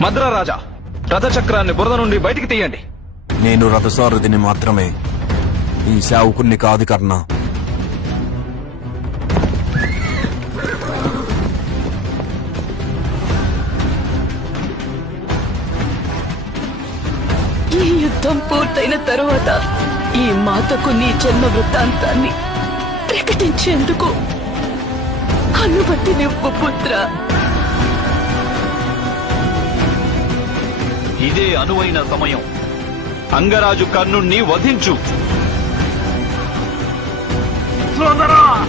మద్రరాజా, రథచక్రాన్ని బురద నుండి బయటికి తీయండి. నేను రథసారథిని మాత్రమే, ఈ సేవకుణ్ణి కాదు కర్ణ. ఈ యుద్ధం పూర్తయిన తరువాత ఈ మాతకు నీ జన్మ వృత్తాంతాన్ని ప్రకటించేందుకు అనుమతినివ్వు పుత్ర. ఇదే అనువైన సమయం. అంగరాజు కర్ణుణ్ణి వధించు. సోదరా,